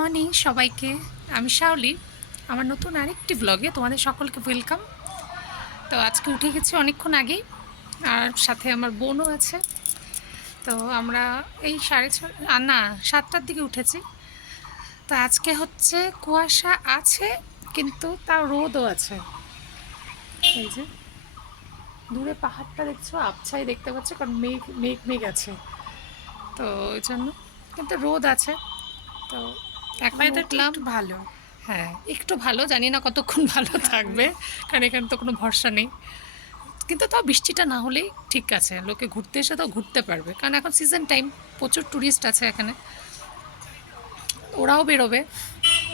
Morning সবাইকে। আমি শাওলি। আমার নতুন আরেকটি ব্লগে তোমাদের সকলকে ওয়েলকাম। তো আজকে উঠে গেছি অনেকক্ষণ আগেই, আর সাথে আমার বোনও আছে। তো আমরা এই 7টার দিকে উঠেছি। তো আজকে হচ্ছে কুয়াশা আছে, কিন্তু তাও রোদও আছে। এই যে দূরে পাহাড়টা দেখছো, আবছাই দেখতে পাচ্ছ, কারণ মেঘ মেঘ মেঘ আছে। তো ওই জন্য কিন্তু রোদ আছে। তো এখন উঠলাম। ভালো। হ্যাঁ, একটু ভালো, জানি না কতক্ষণ ভালো থাকবে, কারণ এখানে তো কোনো ভরসা নেই। কিন্তু তাও বৃষ্টিটা না হলেই ঠিক আছে, লোকে ঘুরতে এসে তো ঘুরতে পারবে, কারণ এখন সিজন টাইম, প্রচুর ট্যুরিস্ট আছে এখানে। ওরাও বেরোবে।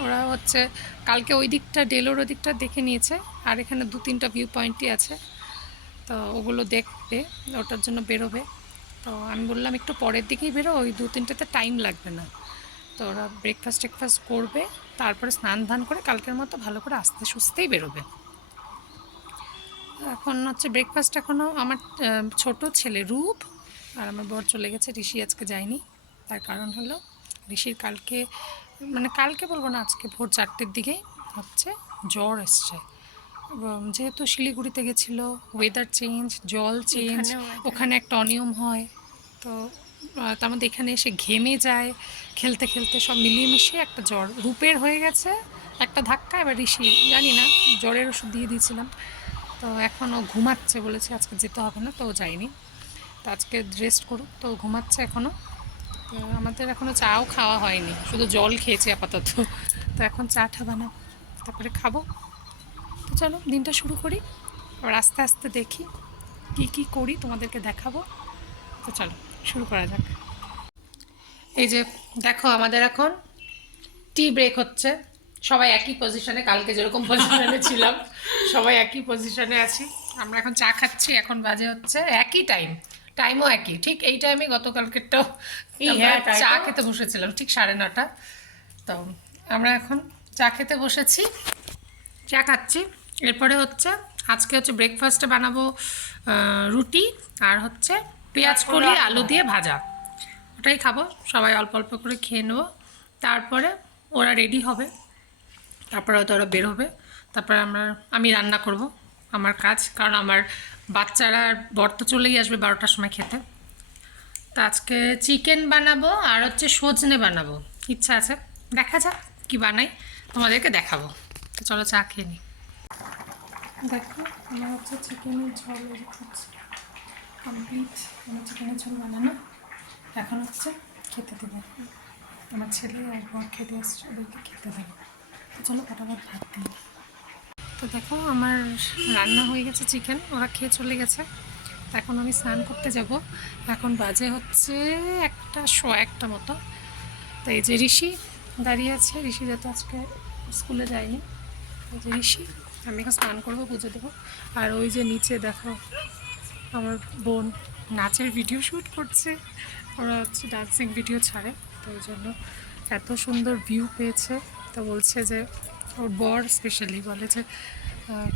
ওরা হচ্ছে কালকে ওই দিকটা ডেলোর ওই দিকটা দেখে নিয়েছে, আর এখানে 2-3টা ভিউ পয়েন্টই আছে, তো ওগুলো দেখবে, ওটার জন্য বেরোবে। তো আমি বললাম একটু পরের দিকেই বেরো, ওই 2-3টাতে টাইম লাগবে না। তো ওরা ব্রেকফাস্ট করবে, তারপরে স্নান ধান করে কালকের মতো ভালো করে আস্তে সুস্তেই বেরোবে। এখন হচ্ছে ব্রেকফাস্ট এখনও আমার ছোট ছেলে রূপ আর আমার বর চলে গেছে, ঋষি আজকে যায়নি। তার কারণ হলো ঋষির কালকে বলবো না, আজকে ভোর 4টের দিকেই হচ্ছে জ্বর এসছে। যেহেতু শিলিগুড়িতে গেছিলো, ওয়েদার চেঞ্জ, জল চেঞ্জ, ওখানে একটা অনিয়ম হয়। তো তার মধ্যে এখানে এসে ঘেমে যায়, খেলতে খেলতে সব মিলিয়ে মিশিয়ে একটা জ্বর রূপের হয়ে গেছে একটা ধাক্কা। এবার ঋষি জানি না, জ্বরের ওষুধ দিয়ে দিয়েছিলাম। তো এখন ও ঘুমাচ্ছে, বলেছে আজকে যেতে হবে না, তো ও যায়নি। তো আজকে রেস্ট করুক, তো ঘুমাচ্ছে এখনও। তো আমাদের এখনও চাও খাওয়া হয়নি, শুধু জল খেয়েছি আপাতত। তো এখন চাটা বানাবো, তারপরে খাবো। তো চলো দিনটা শুরু করি, আবার আস্তে আস্তে দেখি কি করি, তোমাদেরকে দেখাবো। তো চলো শুরু করা যাক। এই যে দেখো, আমাদের এখন টি ব্রেক হচ্ছে। সবাই একই পজিশনে, কালকে যেরকম পজিশনে ছিলাম সবাই একই পজিশনে আছি। আমরা এখন চা খাচ্ছি, এখন বাজে হচ্ছে একই টাইমও একই, ঠিক এই টাইমে গতকালকেরটাও চা খেতে বসেছিলাম, ঠিক 9:30। তো আমরা এখন চা খেতে বসেছি, চা খাচ্ছি। এরপরে হচ্ছে আজকে হচ্ছে ব্রেকফাস্টে বানাবো রুটি আর হচ্ছে পেঁয়াজ কলি আলু দিয়ে ভাজা, ওটাই খাবো। সবাই অল্প অল্প করে খেয়ে নেবো, তারপরে ওরা রেডি হবে, তারপরে হয়তো ওরা বের হবে, তারপরে আমি রান্না করব আমার কাজ, কারণ আমার বাচ্চারা বর তো চলেই আসবে 12টার সময় খেতে। তো আজকে চিকেন বানাবো আর হচ্ছে সজনে বানাবো, ইচ্ছা আছে, দেখা যাক কি বানাই, তোমাদেরকে দেখাবো। তো চলো চা খেয়ে নিই। দেখো আমার হচ্ছে চিকেনের ঝোল হচ্ছে কমপ্লিট, আমার চিকেনের ঝোল বানানো। এখন হচ্ছে খেতে দেবো, আমার ছেলে আর বর খেতে আসছে, ওদেরকে খেতে দেবো। তো চলো ফটাফট ভাত দিই। তো দেখো আমার রান্না হয়ে গেছে চিকেন, ওরা খেয়ে চলে গেছে। এখন আমি স্নান করতে যাব, এখন বাজে হচ্ছে 1:15 মতো। তো এই যে ঋষি দাঁড়িয়ে আছে, ঋষি যাতে আজকে স্কুলে যায়নি। এই যে ঋষি, আমি এখন স্নান করবো, পুজো দেবো। আর ওই যে নিচে দেখো আমার বোন নাচের ভিডিও শ্যুট করছে, ওরা হচ্ছে ডান্সিং ভিডিও ছাড়ে, তো ওই জন্য এত সুন্দর ভিউ পেয়েছে। তো বলছে যে ওর বর স্পেশালি বলে যে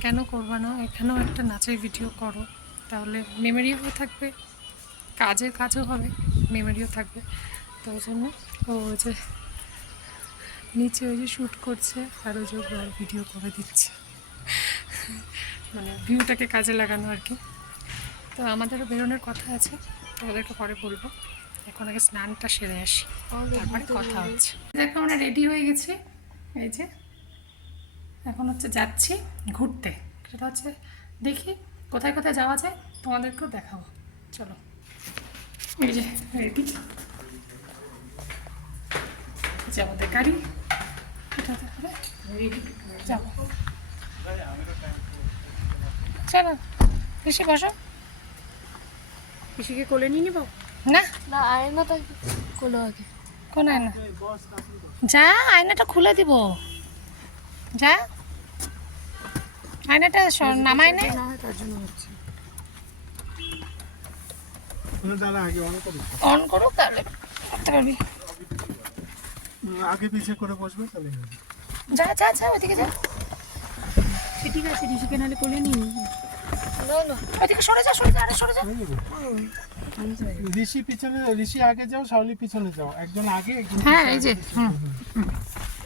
কেন করবা না, এখানেও একটা নাচের ভিডিও করো, তাহলে মেমোরিও হয়ে থাকবে, কাজও হবে, মেমোরিও থাকবে। তো ওই জন্য ও যে নিচে ওই যে শ্যুট করছে, আর ওই যে বর ভিডিও করে দিচ্ছে, মানে ভিউটাকে কাজে লাগানো আর কি। তো আমাদেরও বেরোনোর কথা আছে, তো ওদেরকে পরে বলবো, এখন আগে স্নানটা সেরে আসি, তারপরে কথা হচ্ছে। দেখো আমরা রেডি হয়ে গেছি, এই যে এখন হচ্ছে যাচ্ছি ঘুরতে, সেটা হচ্ছে দেখি কোথায় কোথায় যাওয়া যায়, তোমাদেরকেও দেখাবো। চলো এই যে রেডি, যে আমাদের গাড়ি, এটাতে করে যাবো। চলো বেশি বসো, পিসিকে কোলে নিয়ে নিবো না না, আয়নাটা কোলে আগে। কোন আয়না? যা, আয়নাটা খুলে দিব, যা, আয়নাটা নামাই নে, তার জন্য হচ্ছে অন করুক, তাহলে করতে পারবি। আগে পিছিয়ে করে বসবে তাহলে যা যা যা, ওইদিকে যা, ঠিক আছে, ঋষিকে নাহলে কোলে নিই। ওইদিকে সরে যা, সরে যা, আরে সরে যা। ঋষি আগে যাও, শাওলি পিছনে যাও, একজন আগে একজন হ্যাঁ এই যে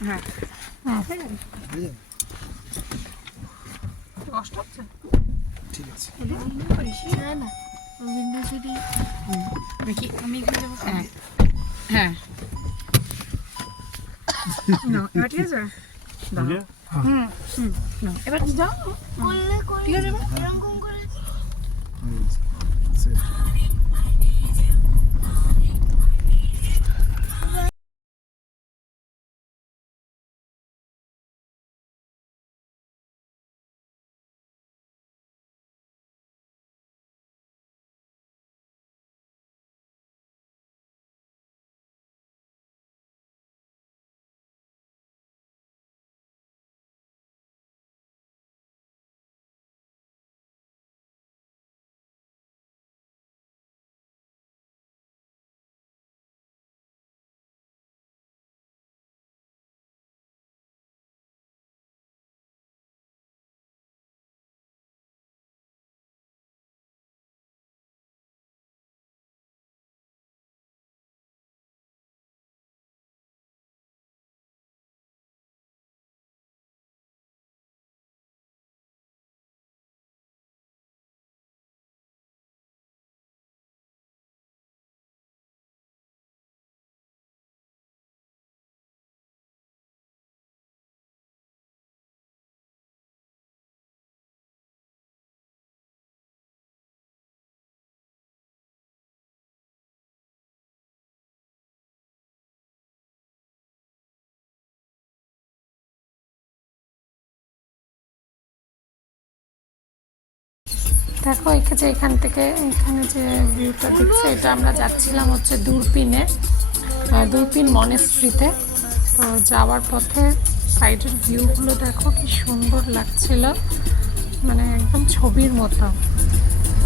হ্যাঁ কষ্ট হচ্ছে ঠিক আছে না না বিন্দুচুরি আমি এখানে যাবো। হ্যাঁ এবার ঠিক আছে এবার যাও করলে ঠিক আছে এবার? এরকম করে দেখো এখান থেকে এখানে যে ভিউটা দেখছো এটা আমরা যাচ্ছিলাম হচ্ছে দূরপিন মনেস্ট্রিতে। তো যাওয়ার পথে সাইডের ভিউগুলো দেখো কি সুন্দর লাগছিল, মানে একদম ছবির মতো।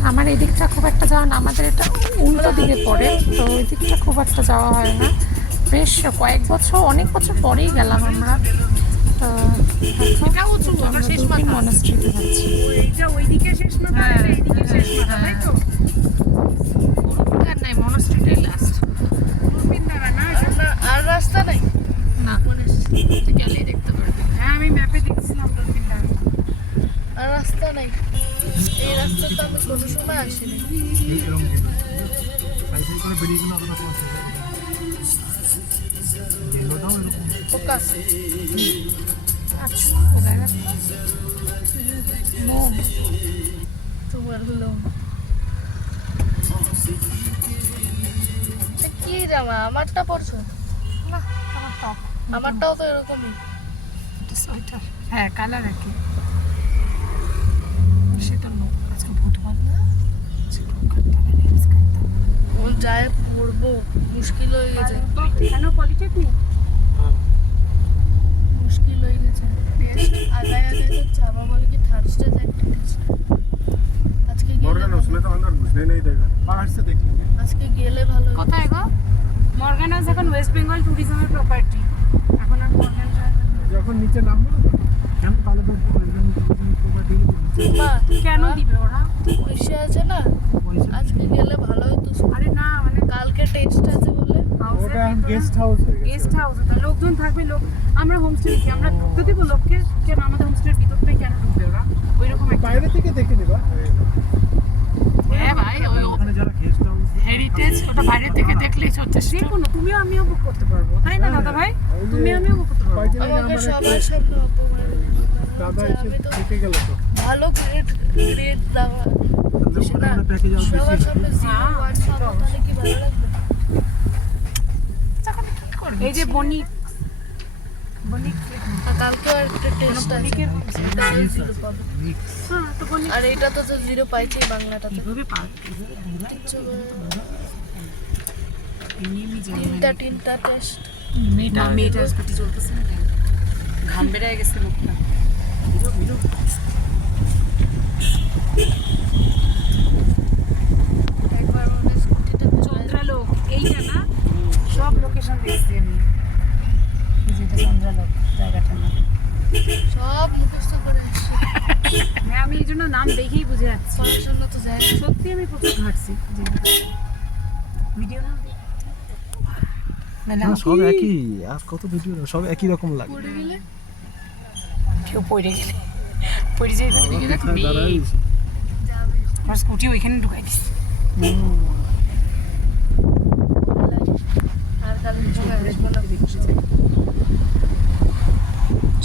আমার এই দিকটা খুব একটা যাওয়া না, আমাদের এটা উল্টো দিকে পড়ে, তো ওই দিকটা খুব একটা যাওয়া হয় না। বেশ অনেক বছর পরেই গেলাম আমরা। তো আমরা দূরপিন মনেস্ট্রিতে যাচ্ছি। ওইদিকে শেষ মাথা এইদিকে শেষ মাথা তাই তো নাই মনেস্ট্রিটাই লাস্ট। আর রাস্তা নাই না গেলেই দেখতে পারবি। হ্যাঁ আমি ম্যাপে দেখছিলাম দূরবীনটা আর রাস্তা নাই, এই রাস্তা তো আমি কোনো সময় আসিনি। ফোকাস আচ্ছা মোম তোমার হলো কি জামা আমারটা পরছো? না আমার টপ আমারটাও তো এরকমই। সোয়েটার, হ্যাঁ কালার আর কি সেটা নো। আজকে বুধবার না, ও যায় পড়বো মুশকিল হয়ে গেছে, কেন পলিটেকনিক মুশকিল হয়ে গেছে। টেস্ট আগায় যাচ্ছে, আবার বলে কি থার্সডে একটা টেস্ট। আজকে গেলে उसमें तो अंदर घुसने नहीं देगा, बाहर से देख लेंगे। আজকে গেলে ভালো হতো। কোথায় গো? মর্গানাস এখন ওয়েস্ট বেঙ্গল ট্যুরিজমের প্রপার্টি। এখন আর মর্গানটা যখন নিচে নামবো না কেন তাহলে তো প্রপার্টি মা, কেন দিবে ওরা? পয়সা আছে না, আজকে গেলে ভালো হতো। আরে না মানে কালকে টেস্ট আছে বলে ওটা গেস্ট হাউস হয়ে গেছে। গেস্ট হাউস তো লোকজন থাকবে, আমরা হোমস্টে দিচ্ছি, আমরা ঢুকতে দেবো লোককে? কেন আমাদের হোমস্টের ভিতরটাই কেন ঢুকবে ওরা? ওইরকম একটা বাইরে থেকে দেখে নেবা। হ্যাঁ ভাই ওই ওখানে যারা গেস্ট হাউস হেরিটেজ ওটা বাইরে থেকে দেখলেই যথেষ্ট। যে কোনো তুমিও আমিও বুক করতে পারবো তাই না দাদা ভাই? তুমি আমিও বুক করতে পারবো। কয়েকদিন আগে আমাকে আমার সবার সামনে অপমান। দাদা এসে আমি তো দেখে গেল তো ভালো গ্রেড দেওয়া ওখানে প্যাকেজ আর সবার বেশি সামনে 0-1 পাবো, তাহলে কি ভালো লাগবে? এই যে বণিক আর কালকেও একটা টেস্ট আছে, বণিকের এটাতে 0 পাবো। হ্যাঁ তো বণিক আর এইটাতে তো 0 পাইছি বাংলাটাতে। কিভাবে পাবে? কিচ্ছু এমনি জানি তিনটা টেস্ট। মেয়েটার স্কুটি চলতেছে না তাই ঘাম বেড়ে গেছে মুখটা। একবার আমাদের স্কুটিটা চন্দ্রালোক এইটা না, সব লোকেশন দেখছি আমি। এই যে এটা চন্দ্রালোক জায়গাটার নাম। সব মুখস্থ করে এসেছি, হ্যাঁ আমি এই জন্য নাম দেখেই বুঝে যাচ্ছি। পড়াশোনা তো যায় না। সত্যি আমি প্রচুর ঘাটছি ভিডিও না মানে না, সব একই, আর কত ভিডিও সব একই রকম লাগে। পড়ে গেলে কেউ পড়ে গেলে পড়ে যাই দাঁড়াই। আমার স্কুটি ওইখানে ঢুকাই দিস। আর কালিম্পং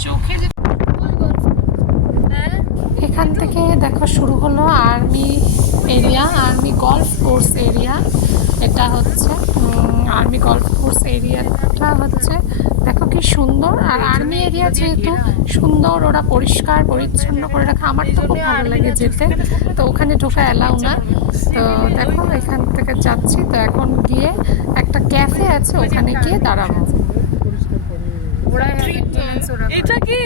চোখে যে হ্যাঁ এখান থেকে দেখো শুরু হলো army area, army golf course area. এটা হচ্ছে আর্মি গলফ কোর্স এরিয়াটা হচ্ছে, দেখো কি সুন্দর। আর আর্মি এরিয়া যেহেতু সুন্দর, ওরা পরিষ্কার পরিচ্ছন্ন করে রাখা, আমার তো খুব ভালো লাগে যেতে। তো ওখানে ঢোকা অ্যালাউ না। তো দেখো এখান থেকে যাচ্ছি, তো এখন গিয়ে একটা ক্যাফে আছে, ওখানে গিয়ে দাঁড়াবো। ওরা মেনটেনেন্স ওরা এটা কি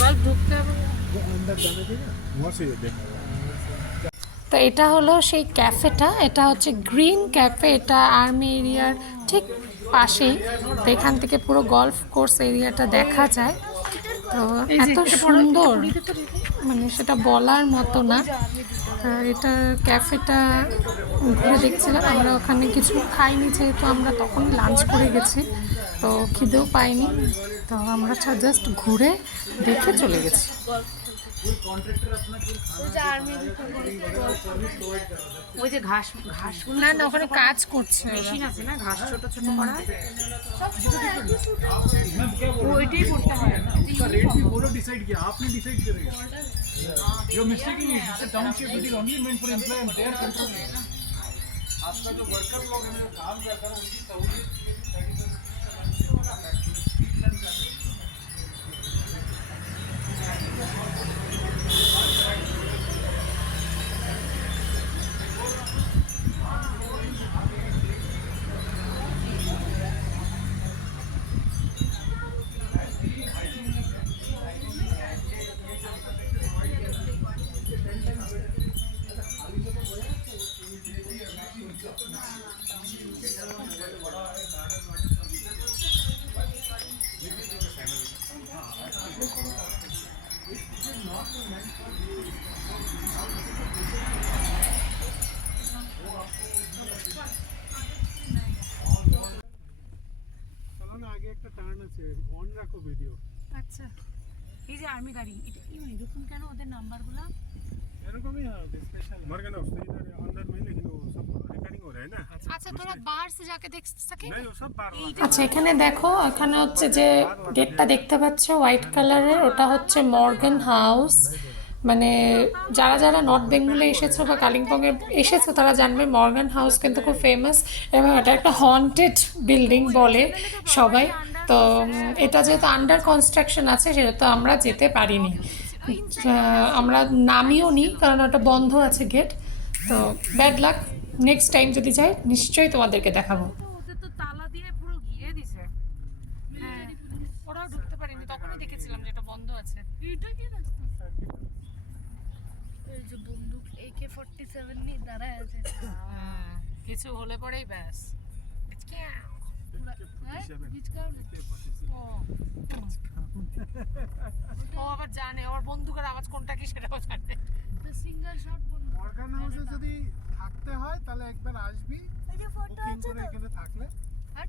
গল্প ঢুকতে হবে। তো এটা হলো সেই ক্যাফেটা, এটা হচ্ছে গ্রিন ক্যাফে, এটা আর্মি এরিয়ার ঠিক পাশেই। তো এখান থেকে পুরো গলফ কোর্স এরিয়াটা দেখা যায়। তো এত সুন্দর, মানে সেটা বলার মতো না। এটা ক্যাফেটা ঘুরে দেখছিলাম আমরা, ওখানে কিছু খাইনি যেহেতু আমরা তখন লাঞ্চ করে গেছি, তো খিদেও পাইনি। তো আমরা জাস্ট ঘুরে দেখে চলে গেছি। ওই যে ঘাসগুলো না না, ওখানে কাজ করছে ওরা। মেশিন আছে না, ঘাস ছোট ছোট করা, ওইটাই করতে হয়। उसका रेट भी बोलो डिसाइड किया, आपने डिसाइड करेगा। जो मिस्टेकिंग है, इससे township it is only meant for employ and their control. आपका जो वर्कर लोग हैं, जो काम करता है, उनकी सहूलियत আগে একটা টার্ন আছে, অন রাখো ভিডিও। আচ্ছা, এই যে আর্মি গাড়ি, এটা এরকম কেন ওদের নাম্বারগুলো? এরকমই হয় স্পেশাল मरगन उससे इधर अंदर में, लेकिन वो सब रिकॉर्डिंग हो रहा है ना। আচ্ছা তোরা बाहर से जाके देख सके? नहीं, वो सब बार আচ্ছা এখানে দেখো, এখানে হচ্ছে যে গেটটা দেখতে পাচ্ছ হোয়াইট কালারের, ওটা হচ্ছে মর্গান হাউস। মানে যারা যারা নর্থ বেঙ্গলে এসেছো বা কালিম্পংয়ে এসেছো তারা জানবে মর্গান হাউস কিন্তু খুব ফেমাস, এবং এটা একটা হন্টেড বিল্ডিং বলে সবাই। তো এটা যেহেতু আন্ডার কনস্ট্রাকশন আছে, সেহেতু আমরা যেতে পারিনি, আমরা নামিও নি, কারণ ওটা বন্ধ আছে গেট। তো ব্যাড লাক, নেক্সট টাইম যদি যাই নিশ্চয়ই তোমাদেরকে দেখাবো। ওদের তো তালা দিয়ে পুরো ঘিরে দিছে। হ্যাঁ, ওরাও ঢুকতে পারেনি, তখনই দেখেছিলাম যে এটা বন্ধ আছে। এটা কি রাস্তা? এই যে বন্দুক AK-47 নিয়ে দাঁড়ায় আছে। কিছু হলে পরেই ব্যাস। হ্যাঁ, বিচকাও না। ও আবার জানে, ওর বন্দুকের আওয়াজ কোনটা কি সেটাও জানে। তো সিঙ্গেল শট বন্দুক। মর্গান হাউসে যদি থাকতে হয় তাহলে একবার আসবি, এই যে ফটো বুকিং আছে করে তো। এখানে থাকলে। আর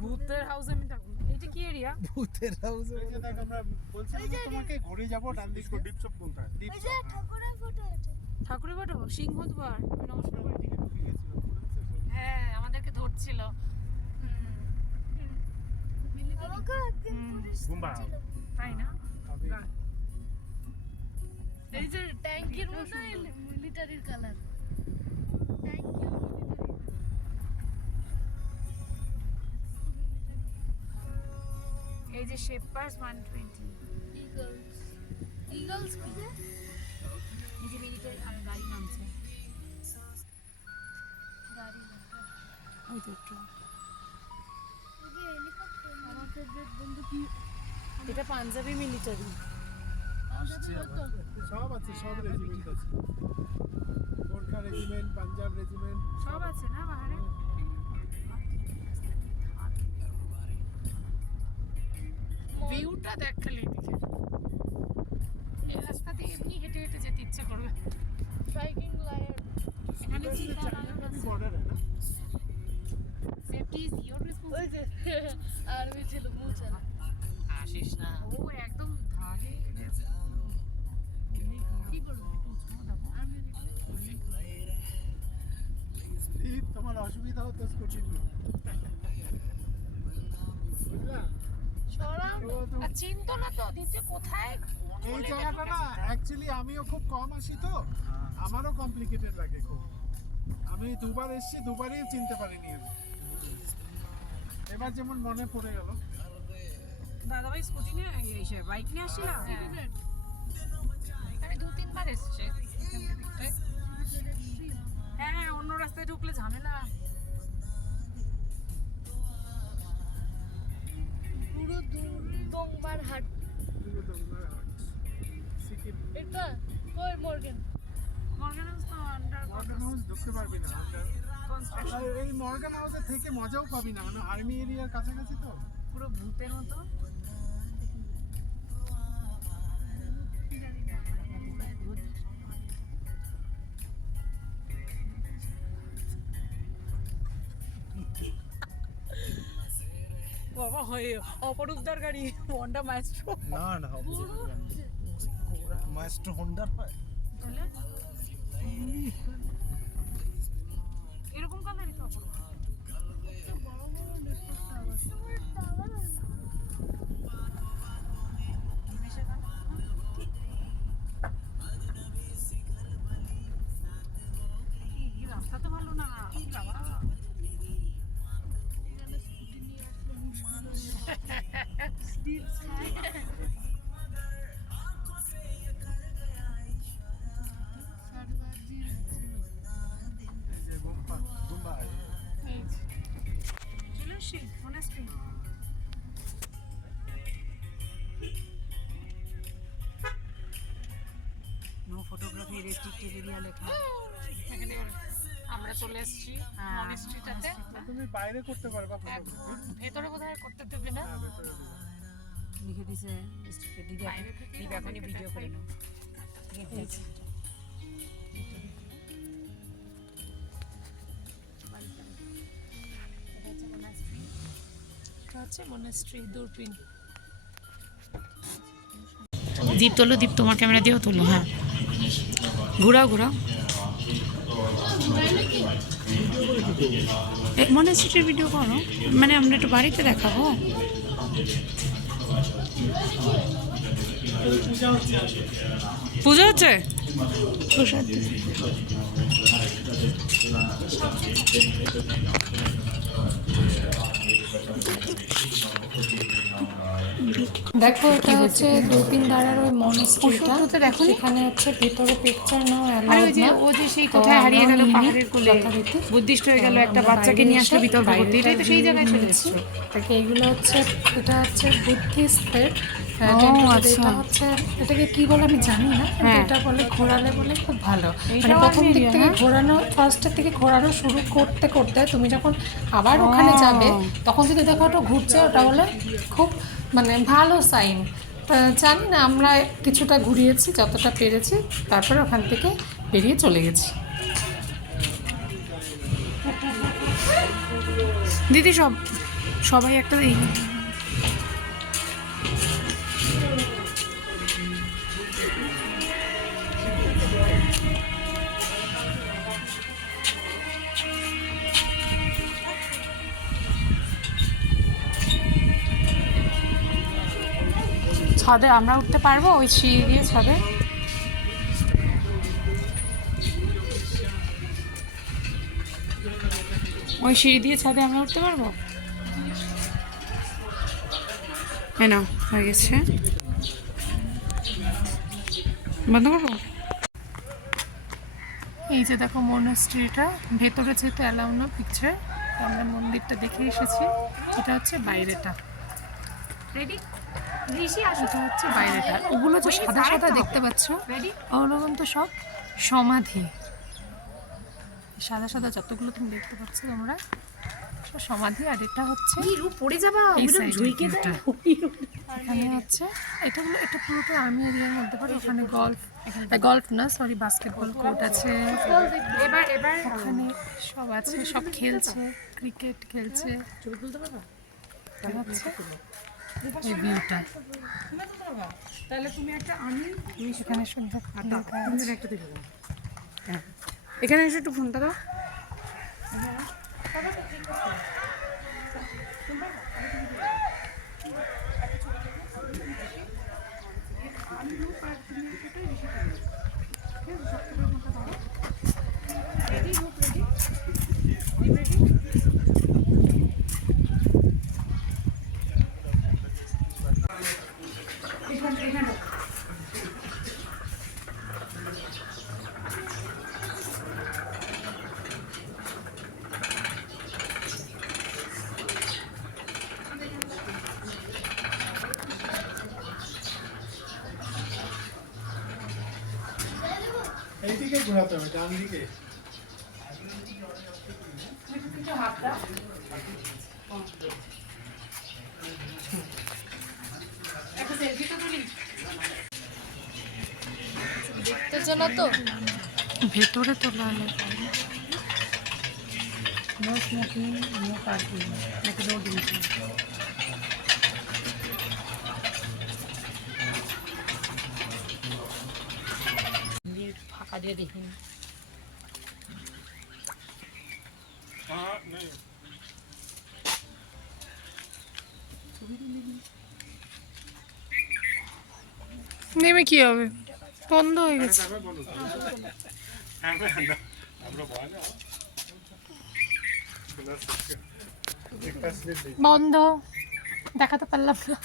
ভূতের হাউসে আমি থাকবো। এটা কি এরিয়া? ভূতের হাউসে এই যে দেখ, আমরা বলছিলাম যে তোমাকে ঘুরে যাব ডান দিকে, ডিপ শপ বলতে হয়। ডিপ এই যে ঠাকুরের ফটো আছে। ঠাকুরের ফটো, সিংহদ্বার। আমি নমস্কার করি। দিকে ঢুকে গেছিল, হ্যাঁ আমাদেরকে ধরছিল। আমাকে একদিন পুলিশ গুম্বা তাই না? এই যে ট্যাঙ্কির মধ্যে মিলিটারির কালার। ট্যাঙ্কি আর মিলিটারি। এই যে শেপার্স 120। ইগলস কি? এই যে মিলিটারি আর গাড়ি নামছে। গাড়ি না। ওই তো একটা। এই যে হেলিকপ্টার। আমার ফেভারিট বন্ধু কি? এটা পাঞ্জাবি মিলিটারি। সব আছে, সব রেজিমেন্ট আছে, গোর্খা রেজিমেন্ট, পাঞ্জাব রেজিমেন্ট সব আছে না বাহারে? ভিউটা দেখ খালি এদিকে, এই রাস্তা দিয়ে এমনি হেঁটে হেঁটে যেতে ইচ্ছে করবে। Striking lion. এখানে চিন্তা बॉर्डर है ना সেফটি ইজ ইওর রেসপন্সিবিলিটি আর ওই ছিল মুচা আসিস না ও একদম ধারে কি করবো এই তোমার অসুবিধা হতো স্কুটি বুঝলা সরাও আর চিনতো না তো দিতে কোথায় এই জায়গাটা না অ্যাকচুয়ালি আমিও খুব কম আসি তো আমারও কমপ্লিকেটেড লাগে খুব আমি দুবার এসেছি দুবারই চিনতে পারিনি আমি এবার যেমন মনে পড়ে গেল দাদা ভাই স্কুটি নিয়ে এসে বাইক নিয়ে আসছিলাম আমি 2-3 বার এসেছি হ্যাঁ অন্য রাস্তায় ঢুকলে ঝামেলা পুরো দংমার হাট সিকিম এটা কই মর্গেন মর্গান হাউস তো আন্ডার মর্গান হাউস ঢুকতে পারবি না আর এই মর্গান হাউসে থেকে মজাও পাবি না মানে আর্মি এরিয়ার কাছাকাছি তো পুরো ভূতের মতো বাবা হয় অপরূপদার গাড়ি হন্ডা মাইস্ট্রো না না মাস্টার হোন্ডার পায় তাহলে এরকম কালারই তো অপরূপ এই রাস্তা তো ভালো না বাবা দুবাই চলে আসছি honestly no photography restricted area লেখা এখানে আমরা চলে এসেছি মনেস্ট্রিটাতে তুমি বাইরে করতে পারবা ফটোগ্রাফি ভেতরে বোধহয় করতে দেবে না লিখে দিছে রেস্ট্রিক্টেড দিদি বাইরে থেকে দিদি এখনই ভিডিও করে নাও গেট দিয়েছে এটা হচ্ছে মনেস্ট্রি দূরবীন দীপ তোলো দীপ তোমার ক্যামেরা দিয়েও তোলো হ্যাঁ ঘুরাও ঘুরাও মনেস্ট্রির ভিডিও করো মানে আমরা একটু বাড়িতে দেখাবো পুজো হচ্ছে প্রসাদ দিতে। দেখো এটা হচ্ছে দূরবীন দ্বারার ওই মনস্ট্রিটা দেখো এখানে হচ্ছে ভিতরে পিকচার নাও অ্যালাউড না ও যে সেই কোথায় হারিয়ে গেল পাহাড়ের কোলে বুদ্ধিস্ট হয়ে গেল একটা বাচ্চাকে নিয়ে আসলো বিতর্ক করতে এটাই তো সেই জায়গায় চলে এসেছে তাকে এগুলো হচ্ছে এটা হচ্ছে বুদ্ধিস্টের এটা হচ্ছে এটাকে কি বলে আমি জানি না কিন্তু এটা বলে ঘোরালে বলে খুব ভালো মানে প্রথম দিক থেকে ঘোরানো ফার্স্টের থেকে ঘোরানো শুরু করতে করতে তুমি যখন আবার ওখানে যাবে তখন যদি দেখো ওটা ঘুরছে ওটা হলে খুব মানে ভালো সাইন জানি না আমরা কিছুটা ঘুরিয়েছি যতটা পেরেছি তারপরে ওখান থেকে বেরিয়ে চলে গেছি দিদি সবাই একটা ছাদে আমরা উঠতে পারবো ওই সিঁড়ি দিয়ে ছাদে ওই সিঁড়ি দিয়ে ছাদে আমরা উঠতে পারবো না হয়ে গেছে বন্ধ করবো এই যে দেখো মনেস্ট্রিটা ভেতরে যেহেতু অ্যালাউ না পিকচার আমরা মন্দিরটা দেখে এসেছি এটা হচ্ছে বাইরেটা রেডি ঋষি আসো এটা হচ্ছে বাইরেটা ওগুলো যে সাদা সাদা দেখতে পাচ্ছ ওগুলো কিন্তু সব সমাধি সাদা সাদা যতগুলো তুমি দেখতে পাচ্ছ তোমরা সমাধি, আর এটা হচ্ছে এই রূপ পড়ে যাবা এই ওটা side এর ঝুঁকে view টা। দেয় এখানে হচ্ছে এটা পুরোটা আর্মি এরিয়ার মধ্যে পড়ে। ওখানে গল্ফ না সরি বাস্কেটবল কোর্ট আছে, এবার এবার ওখানে সব আছে, সব খেলছে, ক্রিকেট খেলছে। ছবি তুলতে পারবা? এটা হচ্ছে এই ভিউটা। তাহলে তুমি একটা আমি এখানে সুন্দর তুমি একটা দেখে দাও। হ্যাঁ এখানে এসে একটু ফোনটা দাও। এইদিকে ঘোরাতে হবে, ডান দিকে। উত্তেজনা তো ভেতরে তোলা হলো। নো স্মোকিং নো পার্কিং নাকি নো ড্রিঙ্কিং। ফাঁকা দিয়ে দেখিনি। নেমে কি হবে, বন্ধ হয়ে গেছে। বন্ধ, দেখাতে পারলাম না।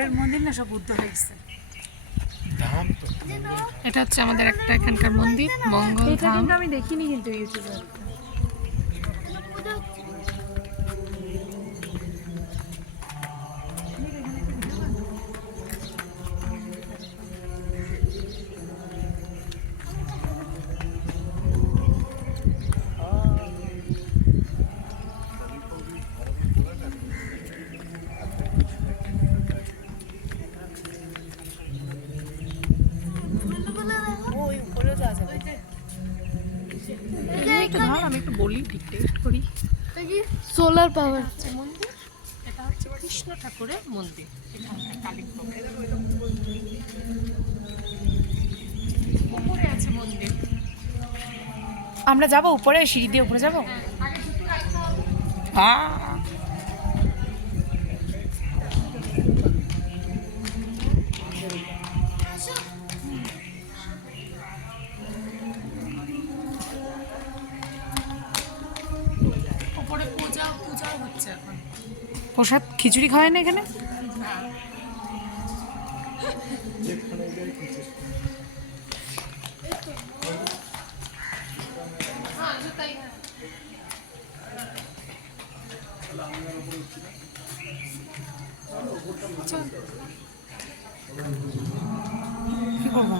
এর মন্দির না সব বুদ্ধ হয়ে গেছে। এটা হচ্ছে আমাদের একটা এখানকার মন্দির, মঙ্গল এটা ধাম। কিন্তু আমি দেখিনি কিন্তু ইউটিউবে। একটু ধর, আমি একটু বলি, টেস্ট করি। সোলার পাওয়ার হচ্ছে মন্দির, এটা হচ্ছে কৃষ্ণ ঠাকুরের মন্দির। এখানকার কালীপুর উপরে আছে মন্দির। আমরা যাবো উপরে, সিঁড়ি দিয়ে উপরে যাবো। উপরে পূজাও হচ্ছে এখন। প্রসাদ খিচুড়ি খাওয়ায় না এখানে? কি করবো?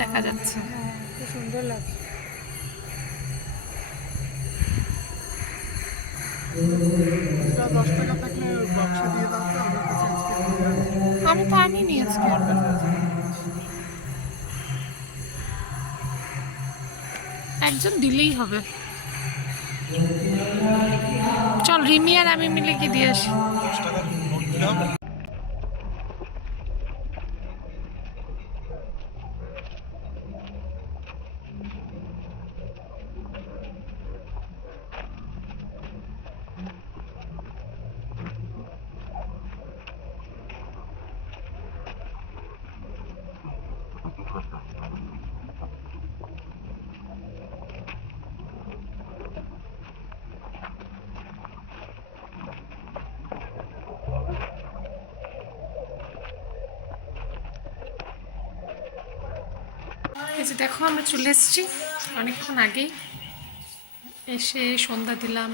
দেখা যাচ্ছে। খুব সুন্দর লাগছে। এটা 10 টাকা থাকলে বক্সে দিয়ে দাও তো, আমার কাছে আজকে ঘন্টা নেই। আমি তো আনিনি আজকে। আমার কাছে আছে। একজন দিলেই হবে। চল রিমি আর আমি মিলে কি দিয়ে আসি। 10 টাকার নোট দিলে হবে? এই যে দেখো আমরা চলে এসেছি অনেকক্ষণ আগেই। এসে সন্ধ্যা দিলাম,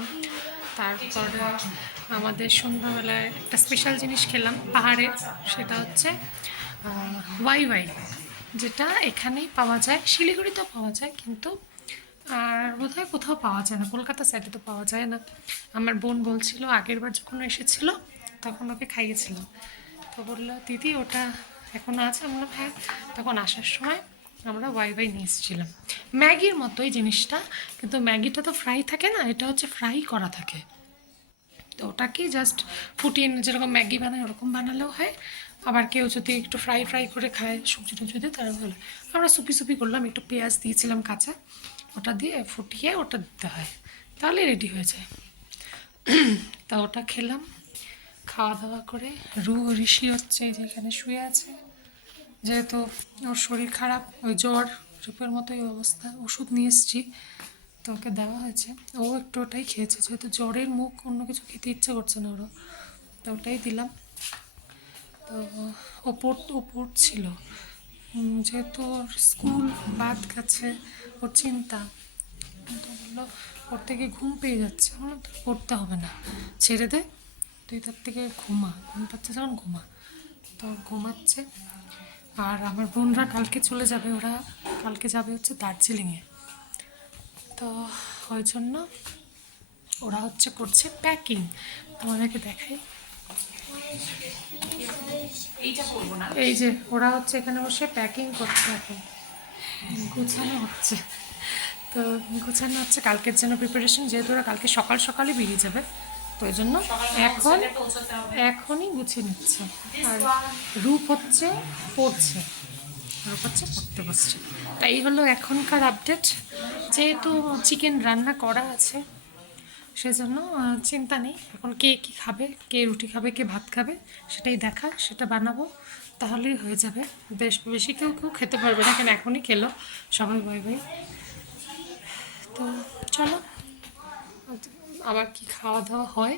তারপর আমাদের সন্ধ্যাবেলায় একটা স্পেশাল জিনিস খেলাম পাহাড়ের, সেটা হচ্ছে ওয়াই ওয়াই, যেটা এখানেই পাওয়া যায়, শিলিগুড়িতেও পাওয়া যায়, কিন্তু আর বোধহয় কোথাও পাওয়া যায় না, কলকাতা সাইডে তো পাওয়া যায় না। আমার বোন বলছিল আগের বার যখন ও এসেছিল তখন ওকে খাইয়েছিলাম, তো বললো দিদি ওটা এখনও আছে। আমরা হ্যাঁ, তখন আসার সময় আমরা ওয়াই ওয়াই নিয়ে এসেছিলাম। ম্যাগির মতোই জিনিসটা, কিন্তু ম্যাগিটা তো ফ্রাই থাকে না, এটা হচ্ছে ফ্রাই করা থাকে। তো ওটাকেই জাস্ট ফুটিয়ে যেরকম ম্যাগি বানায় ওরকম বানালেও হয়, আবার কেউ যদি একটু ফ্রাই ফ্রাই করে খায় সবজি টবজি দিয়ে তারা ভালো। আমরা সুপি সুপি করলাম, একটু পেঁয়াজ দিয়েছিলাম কাঁচা, ওটা দিয়ে ফুটিয়ে ওটা দিতে হয়, তাহলে রেডি হয়ে যায়। তা ওটা খেলাম, খাওয়া দাওয়া করে ঋষি হচ্ছে এই যে এখানে শুয়ে আছে, যেহেতু ওর শরীর খারাপ, ওই জ্বর রূপের মতোই অবস্থা, ওষুধ নিয়ে এসেছি তো ওকে দেওয়া হয়েছে, ও একটু ওটাই খেয়েছে, যেহেতু জ্বরের মুখ অন্য কিছু খেতে ইচ্ছে করছে না ওরও, তো ওটাই দিলাম। তো ও পড়ছিল, যেহেতু ওর স্কুল বাদ গেছে, ওর চিন্তা, তো বললো পড়তে গিয়ে ঘুম পেয়ে যাচ্ছে, বললাম তোর পড়তে হবে না, ছেড়ে দে, তুই তার থেকে ঘুম পাচ্ছে যখন ঘুমা। তো ঘুমাচ্ছে। আর আমার বোনরা কালকে চলে যাবে, ওরা কালকে যাবে হচ্ছে দার্জিলিংয়ে, তো ওই জন্য ওরা হচ্ছে করছে প্যাকিং, তোমাদেরকে দেখাই। এই যে ওরা হচ্ছে এখানে বসে প্যাকিং করছে, এখন গোছানো হচ্ছে। তো গোছানো হচ্ছে কালকের জন্য প্রিপারেশন, যেহেতু ওরা কালকে সকাল সকালই বেরিয়ে যাবে, তো ওই জন্য এখনই গুছিয়ে নিচ্ছে। আর রূপ হচ্ছে পড়ছে, পড়তে বসছে। তাই হলো এখনকার আপডেট। যেহেতু চিকেন রান্না করা আছে সেজন্য চিন্তা নেই, এখন কে কী খাবে, কে রুটি খাবে কে ভাত খাবে সেটাই দেখা, সেটা বানাবো, তাহলেই হয়ে যাবে। বেশি কেউ খেতে পারবে না, কেন এখনই খেলো সবাই বাই বাই। তো চলো আবার কি খাওয়া দাওয়া হয়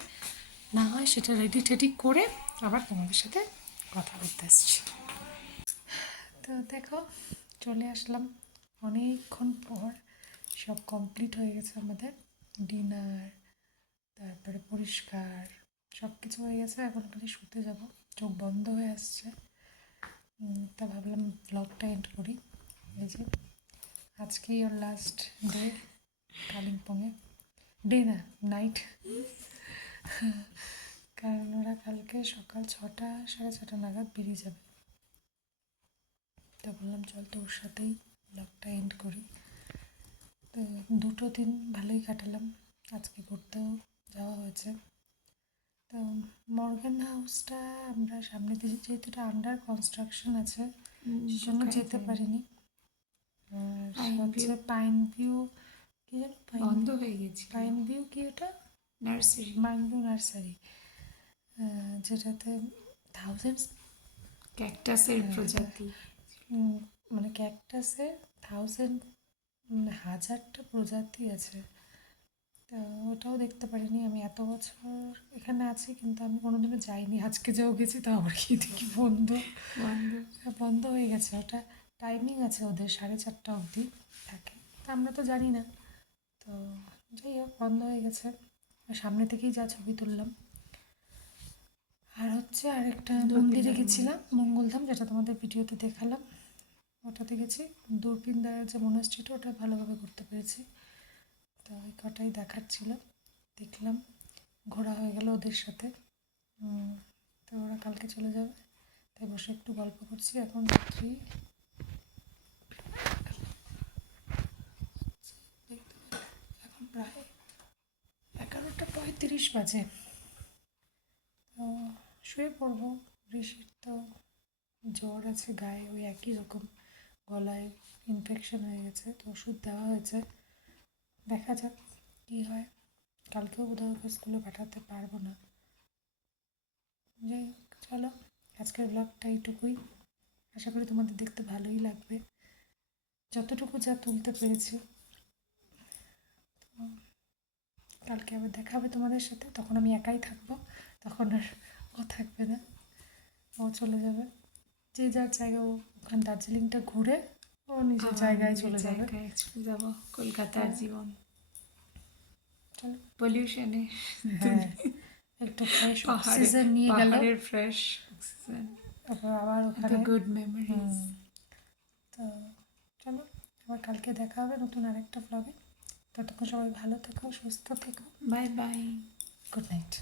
না হয় সেটা রেডি টেডি করে আবার তোমাদের সাথে কথা বলতে আসছি। তো দেখো চলে আসলাম অনেকক্ষণ পর, সব কমপ্লিট হয়ে গেছে আমাদের, ডিনার তারপরে পরিষ্কার সব কিছু হয়ে গেছে, এখন খালি শুতে যাব, চোখ বন্ধ হয়ে আসছে। তা ভাবলাম ব্লগটা এন্ড করি। এই যে আজকেই ওর লাস্ট ডে কালিম্পংয়ে, ডে না নাইট, কারণ ওরা কালকে সকাল 6টা 6:30 নাগাদ বেরিয়ে যাবে। তা বললাম চল তোর সাথেই ব্লগটা এন্ড করি। তো 2টো দিন ভালোই কাটালাম, আজকে ঘুরতেও যাওয়া হয়েছে। তো মর্গান হাউসটা আমরা সামনে দিয়ে, যেহেতু এটা আন্ডার কনস্ট্রাকশন আছে সেজন্য যেতে পারিনি। আর হচ্ছে পাইন ভিউ, কি যেন বন্ধ হয়ে গেছে। পাইন ভিউ কি ওটা, নার্সারি। পাইন ভিউ নার্সারি, যেটাতে থাউজেন্ডস ক্যাকটাসের প্রজাতি। মানে ক্যাকটাসের 1000টা প্রজাতি আছে। তো ওটাও দেখতে পারিনি, আমি এত বছর এখানে আছি কিন্তু আমি কোনোদিনও যাইনি, আজকে যাও গেছি তা আবার কি দেখি বন্ধ হয়ে গেছে। ওটা টাইমিং আছে ওদের 4:30 অবধি থাকে, তা আমরা তো জানি না, তো যাই হোক বন্ধ হয়ে গেছে। সামনে থেকেই যা ছবি তুললাম। আর হচ্ছে আরেকটা মন্দিরে গেছিলাম, মঙ্গলধাম, যেটা তোমাদের ভিডিওতে দেখালাম, ওটাতে গেছি, দূরবীন দেওয়ার যে মনাস্ট্রিটা ওটা ভালোভাবে করতে পেরেছি। তো ওই কটাই দেখার ছিল, দেখলাম, ঘোরা হয়ে গেল ওদের সাথে। তো ওরা কালকে চলে যাবে, তাই বসে একটু গল্প করছি। এখন রাত্রি এখন প্রায় 11:35 বাজে। তো শুয়ে পড়বো। ঋষির তো জ্বর আছে গায়ে, ওই একই রকম, গলায় ইনফেকশন হয়ে গেছে, তো ওষুধ দেওয়া হয়েছে, দেখা যাক কী হয়। কালকেও বোধহয় ওকে স্কুলে পাঠাতে পারবো না। যাই হোক, চলো আজকের ব্লগটা এইটুকুই। আশা করি তোমাদের দেখতে ভালোই লাগবে, যতটুকু যা তুলতে পেরেছি। তো কালকে আবার দেখা হবে তোমাদের সাথে, তখন আমি একাই থাকবো, তখন আর ও থাকবে না, ও চলে যাবে যে যার জায়গায়। ওখানে দার্জিলিংটা ঘুরে ও নিজের জায়গায় চলে যাবে। যাব কলকাতার জীবন, চলো, পলিউশনে, হ্যাঁ, একটু ফ্রেশ পাহাড়ে অক্সিজেন নিয়ে গেল, পাহাড়ের ফ্রেশ অক্সিজেন, তারপর আবার ওখানে। Good memories. তো চলো, আবার কালকে দেখা হবে নতুন আরেকটা ব্লগে। ততক্ষণ সবাই ভালো থেকো, সুস্থ থেকো। Bye bye. Good night.